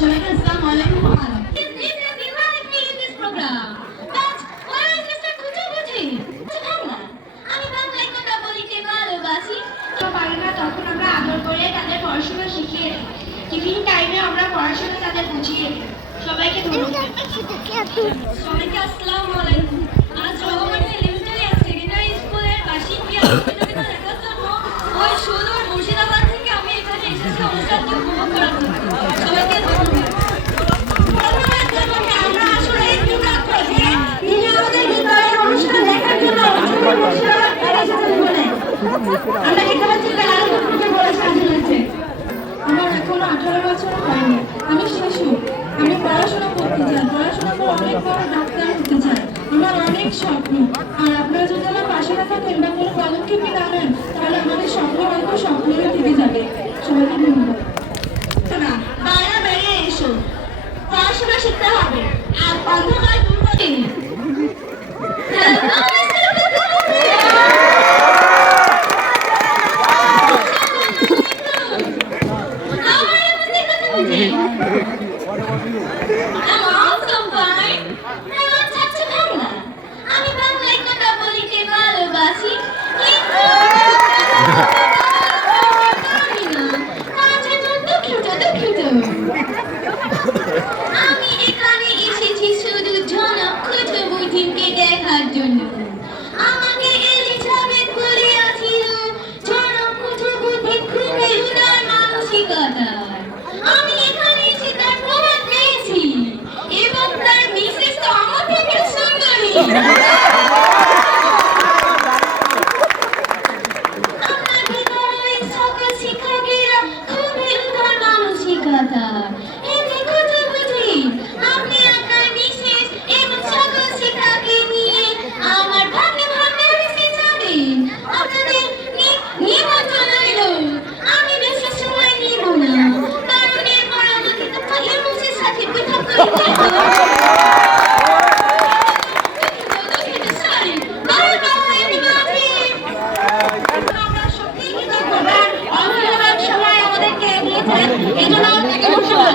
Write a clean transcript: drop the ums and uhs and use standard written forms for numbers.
সবাইকে আসসালামু আলাইকুম। তখন আমরা আদর করে তাদের পড়াশোনা শিখিয়ে টিফিন টাইমে আমরা পড়াশোনা তাদের বুঝিয়ে সবাইকে সবাইকে আসসালামু আলাইকুম। আজ রহমান এলিমেন্টারি আর সেকেন্ডারি স্কুলের বার্ষিক ক্রিয়া প্রতিযোগিতা দেখার জন্য ওই সুদূর মুর্শিদাবাদ থেকে আমি এখানে এসেছি অনুষ্ঠানটি উপভোগ করার জন্য। সবাইকে ধন্যবাদ। আমরা আসলে একটু কাজ করছি আমাদের বিদ্যালয়ের অনুষ্ঠান দেখার জন্য আমরা দেখতে পাচ্ছি আমার এখনো 18 বছর হয়নি, আমি শিশু, আমি পড়াশোনা করতে চাই, পড়াশোনা করে অনেক বড় ডাক্তার হতে চাই, আমার অনেক স্বপ্ন। আর আপনারা যদি আমার পাশে না থাকেন বা কোনো পদক্ষেপ না নেন তাহলে আমাদের স্বপ্ন হয়তো স্বপ্নই থেকে যাবে। সবাইকে ধন্যবাদ। বাইরে বেরিয়ে এসো, পড়াশোনা শিখতে হবে আর অন্ধকার দূর করে আমি এখানে এসেছি শুধু জনক কুতুবুদ্দিনকে দেখার জন্য। আমাকে এলিজাবেথ বলিয়াছিল জনক কুতুবুদ্দিন খুবই উদার মানসিকতার। আমি এখানে এসে তার প্রমাণ পেয়েছি এবং তার মিসেস তো আমার থেকে সুন্দরী। আমার বিদ্যালয়ের সকল শিক্ষকেরা খুবই উদার মানসিকতার। আপনি আপনার মিসেস এবং সকল শিক্ষাকে নিয়ে আমার ভাগ্যে ভাগ্যে অফিসে যাবেন। আপনাদের নিমন্ত্রণ রইল। আমি বেশি সময় নিব না, কারণ এরপর আমাকে তো এমসির সাথে পৃথক করতে হবে। আমরা সত্যি কৃতজ্ঞ, অমূল্যবান সময় আমাদেরকে দিয়েছেন, এজন্য আপনাকে ধন্যবাদ।